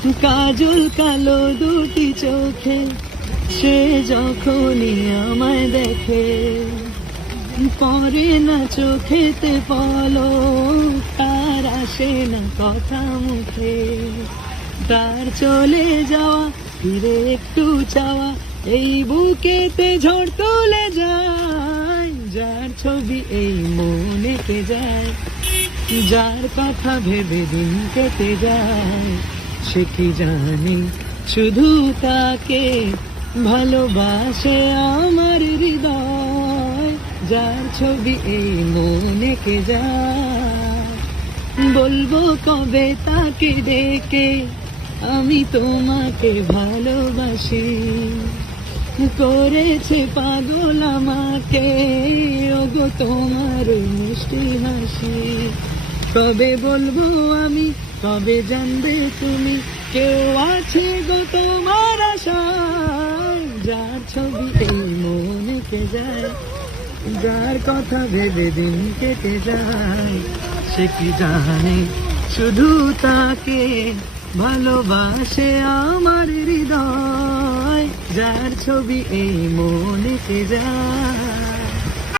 কাজল কালো দুটি চোখে সে যখনই আমায় দেখে, পরে না চোখেতে পলক, তার আসে না কথা মুখে। তার চলে যাওয়া ফিরে একটু চাওয়া, এই বুকেতে ঝড় তুলে যায়। যার ছবি এই মনে কে যায়, যার কথা ভেবে দিন কেটে যায়, সে কি জানে শুধু তাকে ভালোবাসে আমার হৃদয়। যার ছবি এই মনে কে যায়, বলবো কবে তাকে ডেকে আমি তোমাকে ভালোবাসি। করেছে পাগল আমাকে ওগো তোমার মিষ্টি হাসি। কবে বলবো আমি, কবে জানবে তুমি, কেউ আছে গো তোমার আশায়। যার ছবি এই মনে কে যায়, যার কথা ভেবে দিন কেটে যায়, সে কি জানে শুধু তাকে ভালোবাসে আমার হৃদয়। যার ছবি এই মনে কে যায়।